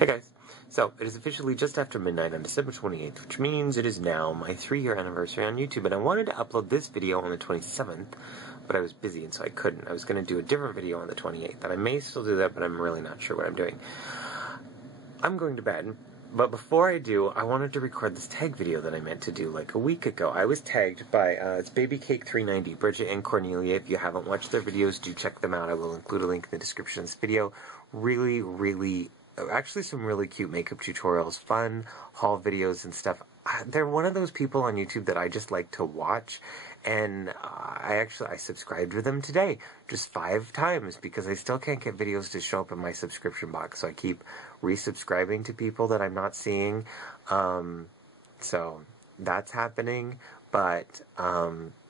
Hey guys, so it is officially just after midnight on December 28th, which means it is now my 3-year anniversary on YouTube, and I wanted to upload this video on the 27th, but I was busy and so I couldn't. I was going to do a different video on the 28th, and I may still do that, but I'm really not sure what I'm doing. I'm going to bed, but before I do, I wanted to record this tag video that I meant to do like a week ago. I was tagged by, it's babycake390, Bridget and Cornelia. If you haven't watched their videos, do check them out. I will include a link in the description of this video. Actually some really cute makeup tutorials, fun haul videos and stuff. They're one of those people on YouTube that I just like to watch, and I subscribed to them today, just 5 times, because I still can't get videos to show up in my subscription box, so I keep resubscribing to people that I'm not seeing, so that's happening, but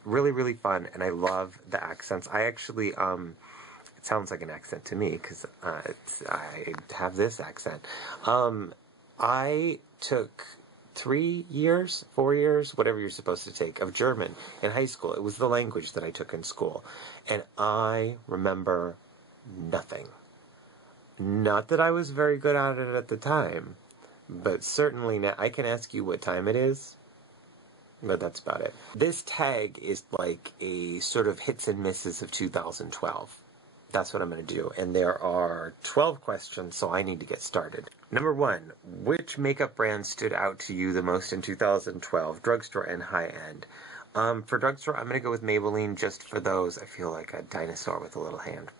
really fun, and I love the accents. I actually, it sounds like an accent to me, because I have this accent. I took 3 years, 4 years, whatever you're supposed to take, of German in high school. It was the language that I took in school. And I remember nothing. Not that I was very good at it at the time, but certainly now I can ask you what time it is, but that's about it. This tag is like a sort of hits and misses of 2012. That's what I'm going to do. And there are 12 questions, so I need to get started. Number 1, which makeup brand stood out to you the most in 2012? Drugstore and High End. For Drugstore, I'm going to go with Maybelline just for those. I feel like a dinosaur with a little hand.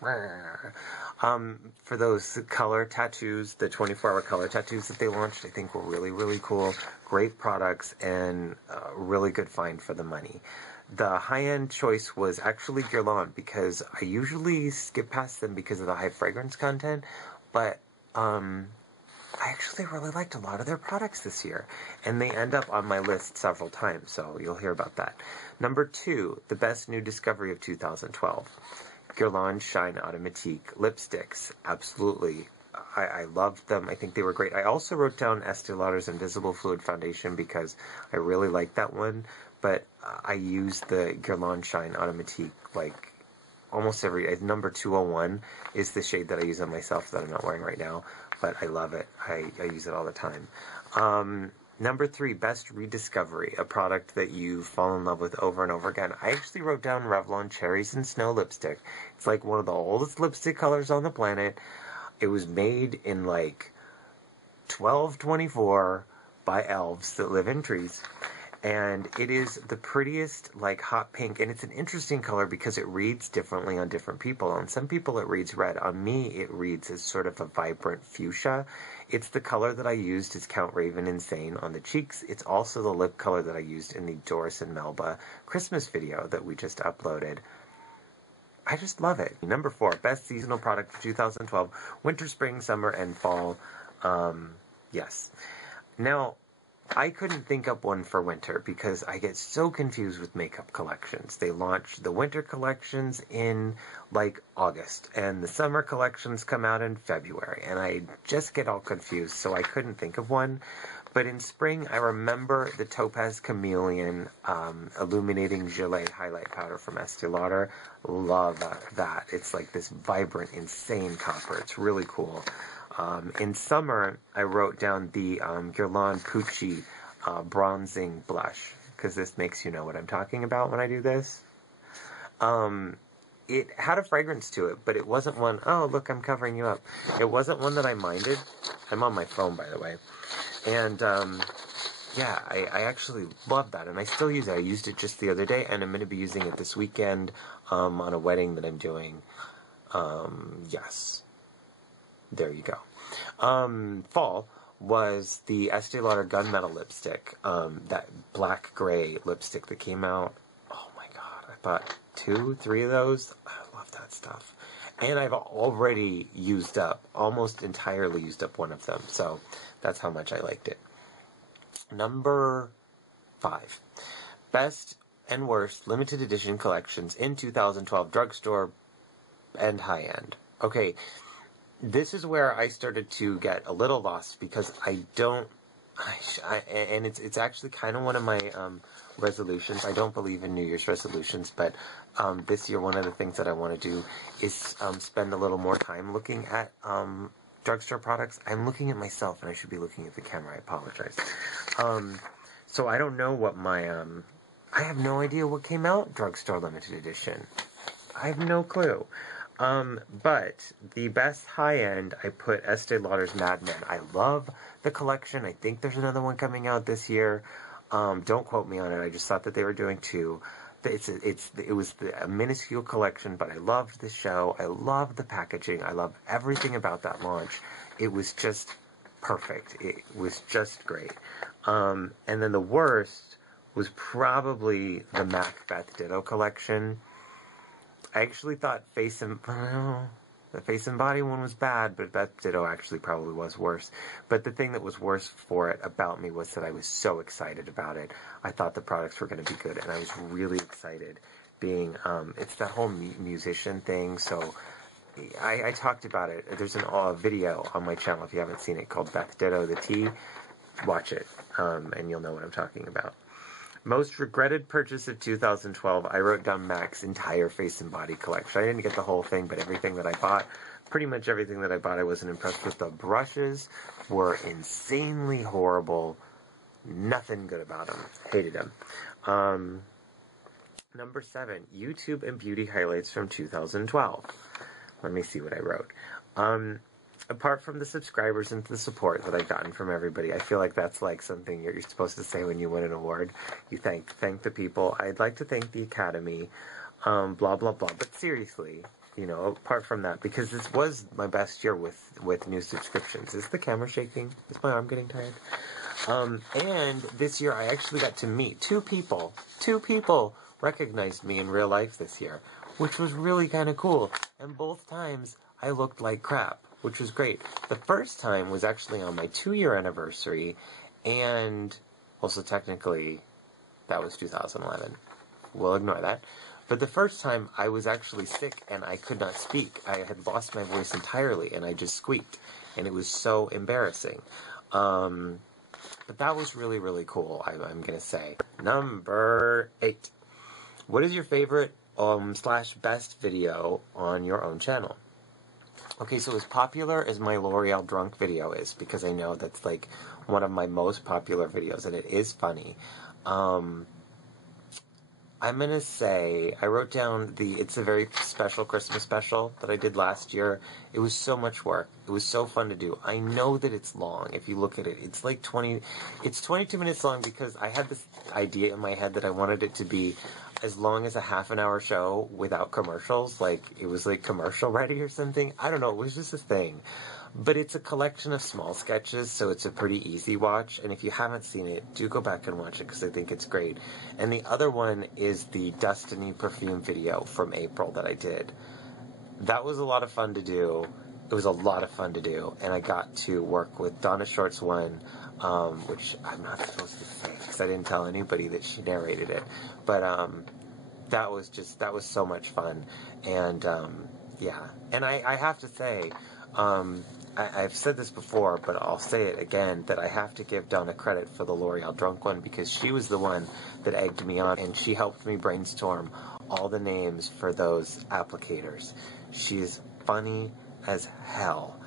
For those color tattoos, the 24-hour color tattoos that they launched, I think were really cool. Great products and really good find for the money. The high-end choice was actually Guerlain, because I usually skip past them because of the high fragrance content, but I actually really liked a lot of their products this year, and they end up on my list several times, so you'll hear about that. Number 2, the best new discovery of 2012. Guerlain Shine Automatique lipsticks, absolutely. I loved them. I think they were great. I also wrote down Estee Lauder's Invisible Fluid Foundation because I really liked that one, but I used the Guerlain Shine Automatique like almost every... Number 201 is the shade that I use on myself that I'm not wearing right now, but I love it. I use it all the time. Number 3, best rediscovery, a product that you fall in love with over and over again. I actually wrote down Revlon Cherries and Snow lipstick. It's like one of the oldest lipstick colors on the planet. It was made in like 1224 by elves that live in trees. And it is the prettiest, like, hot pink. And it's an interesting color because it reads differently on different people. On some people it reads red. On me it reads as sort of a vibrant fuchsia. It's the color that I used as Count Raven Insane on the cheeks. It's also the lip color that I used in the Doris and Melba Christmas video that we just uploaded. I just love it. Number 4, best seasonal product for 2012. Winter, spring, summer, and fall. Yes. Now, I couldn't think up one for winter because I get so confused with makeup collections. They launch the winter collections in like August, and the summer collections come out in February, and I just get all confused, so I couldn't think of one. But in spring, I remember the Topaz Chameleon Illuminating Gelée Highlight Powder from Estee Lauder. Love that. It's like this vibrant, insane copper. It's really cool. In summer, I wrote down the Guerlain Pucci Bronzing Blush, because this makes you know what I'm talking about when I do this. It had a fragrance to it, but it wasn't one... Oh, look, I'm covering you up. It wasn't one that I minded. I'm on my phone, by the way. And, yeah, I actually love that, and I still use it. I used it just the other day, and I'm going to be using it this weekend on a wedding that I'm doing. Yes. There you go. Fall was the Estee Lauder Gunmetal lipstick, that black-gray lipstick that came out. Oh my god, I bought 2, 3 of those. I love that stuff. And I've already used up, almost entirely used up one of them, so that's how much I liked it. Number 5. Best and worst limited edition collections in 2012, Drugstore and High End. Okay, this is where I started to get a little lost because I don't... and it's actually kind of one of my resolutions. I don't believe in New Year's resolutions, but this year one of the things that I want to do is spend a little more time looking at drugstore products. I'm looking at myself, and I should be looking at the camera. I apologize. So I don't know what my, I have no idea what came out drugstore limited edition. I have no clue. But the best high-end, I put Estee Lauder's Mad Men. I love the collection. I think there's another one coming out this year. Don't quote me on it. I just thought that they were doing two. It was a minuscule collection, but I loved the show. I loved the packaging. I loved everything about that launch. It was just perfect. It was just great. And then the worst was probably the MAC Beth Ditto collection. I actually thought the Face and Body one was bad, but Beth Ditto actually probably was worse. But the thing that was worse for it about me was that I was so excited about it. I thought the products were going to be good, and I was really excited. It's that whole musician thing, so I talked about it. There's a video on my channel, if you haven't seen it, called Beth Ditto, the Tea. Watch it, and you'll know what I'm talking about. Most regretted purchase of 2012, I wrote down MAC's entire Face and Body collection. I didn't get the whole thing, but everything that I bought, pretty much everything that I bought, I wasn't impressed with. The brushes were insanely horrible. Nothing good about them. Hated them. Number 7, YouTube and beauty highlights from 2012. Let me see what I wrote. Apart from the subscribers and the support that I've gotten from everybody, I feel like that's like something you're supposed to say when you win an award. You thank the people. I'd like to thank the Academy, blah, blah, blah. But seriously, apart from that, because this was my best year with new subscriptions. Is the camera shaking? Is my arm getting tired? And this year I actually got to meet two people. Two people recognized me in real life this year, which was really kind of cool. And both times I looked like crap, which was great. The first time was actually on my 2-year anniversary, and also technically that was 2011. We'll ignore that. But the first time I was actually sick and I could not speak. I had lost my voice entirely and I just squeaked, and it was so embarrassing. But that was really, really cool, I'm going to say. Number 8. What is your favorite / best video on your own channel? Okay, so as popular as my L'Oreal drunk video is, because I know that's like one of my most popular videos, and it is funny, I'm going to say, I wrote down it's a very special Christmas special that I did last year. It was so much work. It was so fun to do. I know that it's long. If you look at it, it's like 22 minutes long, because I had this idea in my head that I wanted it to be as long as a half-an-hour show without commercials. Like, it was like commercial ready or something. I don't know. It was just a thing. But it's a collection of small sketches, so it's a pretty easy watch. And if you haven't seen it, do go back and watch it, because I think it's great. And the other one is the Dustin perfume video from April that I did. That was a lot of fun to do. It was a lot of fun to do. And I got to work with Donna Short's one, which I'm not supposed to say, because I didn't tell anybody that she narrated it. But that was so much fun. And yeah. And I have to say, I've said this before, but I'll say it again, that I have to give Donna credit for the L'Oreal drunk one, because she was the one that egged me on, and she helped me brainstorm all the names for those applicators. She's funny as hell,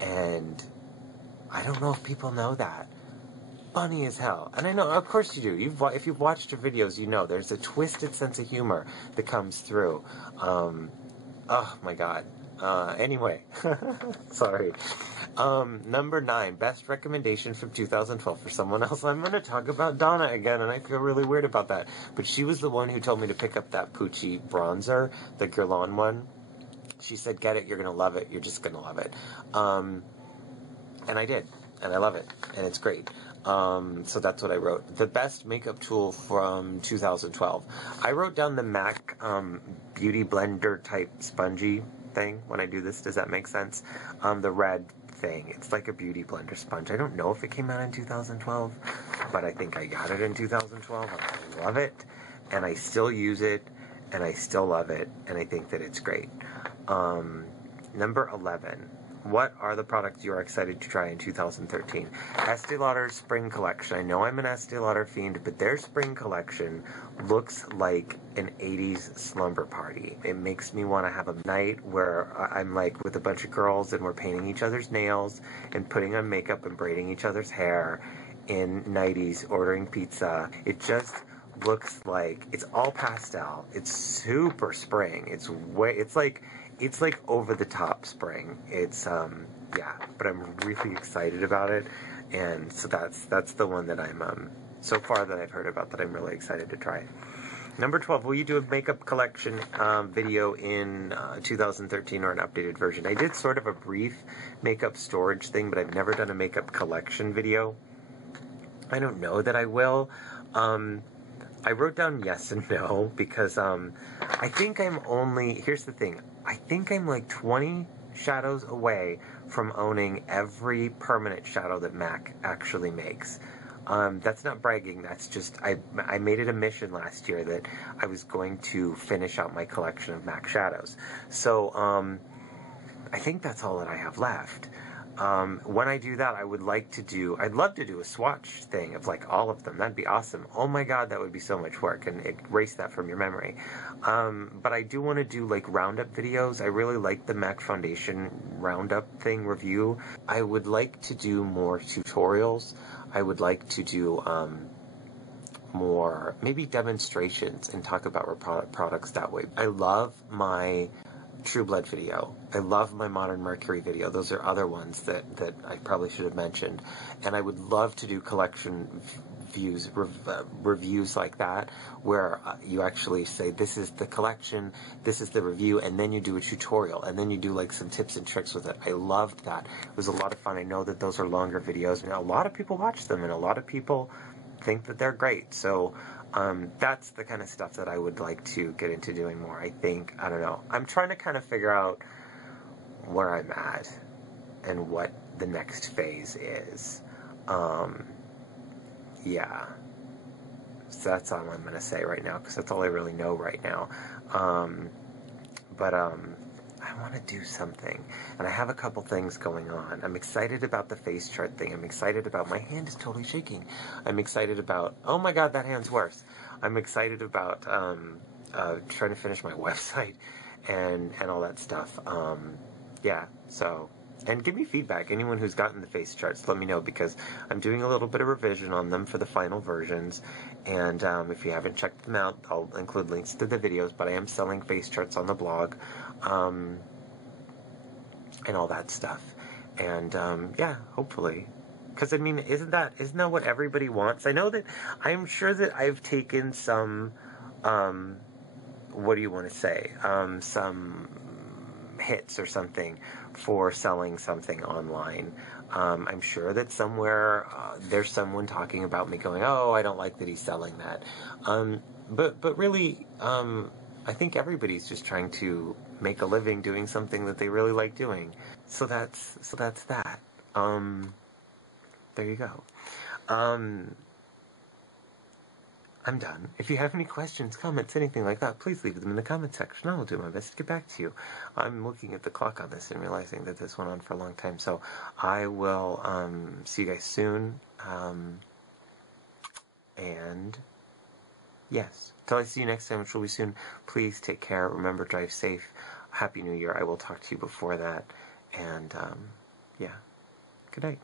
and I don't know if people know that. Funny as hell. And I know, of course you do. If you've watched her videos, you know there's a twisted sense of humor that comes through. Oh my god. Anyway, sorry. Number 9, best recommendation from 2012 for someone else. I'm going to talk about Donna again, and I feel really weird about that. But she was the one who told me to pick up that Pucci bronzer, the Guerlain one. She said, get it, you're going to love it, you're just going to love it. And I did, and I love it, and it's great. So that's what I wrote. The best makeup tool from 2012. I wrote down the MAC Beauty Blender type spongy thing when I do this. Does that make sense? The red thing. It's like a beauty blender sponge. I don't know if it came out in 2012, but I think I got it in 2012, and I love it, and I still use it, and I still love it, and I think that it's great. Number 11. What are the products you are excited to try in 2013? Estee Lauder's spring collection. I know I'm an Estee Lauder fiend, but their spring collection looks like an 80s slumber party. It makes me want to have a night where I'm like with a bunch of girls and we're painting each other's nails and putting on makeup and braiding each other's hair in 90s, ordering pizza. It just looks like it's all pastel. It's super spring. It's like over the top spring. It's yeah, but I'm really excited about it, and so that's the one that I'm so far that I've heard about that I'm really excited to try. Number 12, will you do a makeup collection video in 2013 or an updated version? I did sort of a brief makeup storage thing, but I've never done a makeup collection video. I don't know that I will. I wrote down yes and no because I think I'm only, here's the thing, I think I'm like 20 shadows away from owning every permanent shadow that MAC actually makes. That's not bragging, that's just, I made it a mission last year that I was going to finish out my collection of MAC shadows. So, I think that's all that I have left. When I do that, I'd love to do a swatch thing of like all of them. That'd be awesome. Oh my god, that would be so much work, and erase that from your memory. But I do want to do like roundup videos. I really like the MAC Foundation roundup thing review. I would like to do more tutorials. I would like to do more maybe demonstrations and talk about our products that way. I love my True Blood video. I love my Modern Mercury video. Those are other ones that I probably should have mentioned. And I would love to do collection reviews like that, where you actually say, this is the collection, this is the review, and then you do a tutorial, and then you do like some tips and tricks with it. I loved that. It was a lot of fun. I know that those are longer videos, and a lot of people watch them, and a lot of people think that they're great. So that's the kind of stuff that I would like to get into doing more. I don't know. I'm trying to kind of figure out where I'm at and what the next phase is. Yeah. So that's all I'm going to say right now, because that's all I really know right now. But I want to do something, and I have a couple things going on. I'm excited about the face chart thing. I'm excited about, my hand is totally shaking. I'm excited about, oh my god, that hand's worse. I'm excited about trying to finish my website and all that stuff. Yeah, so, and give me feedback. Anyone who's gotten the face charts, let me know, because I'm doing a little bit of revision on them for the final versions. And if you haven't checked them out, I'll include links to the videos, but I am selling face charts on the blog. And all that stuff. And yeah, hopefully. Because I mean, isn't that what everybody wants? I'm sure that I've taken some what do you want to say? Some hits or something for selling something online. I'm sure that somewhere there's someone talking about me going, oh, I don't like that he's selling that. But really, I think everybody's just trying to make a living doing something that they really like doing. So that's that. There you go. I'm done. If you have any questions, comments, anything like that, please leave them in the comment section. I will do my best to get back to you. I'm looking at the clock on this and realizing that this went on for a long time. So I will see you guys soon. And yes, till I see you next time, which will be soon, please take care. Remember, drive safe. Happy New Year. I will talk to you before that. And yeah, good night.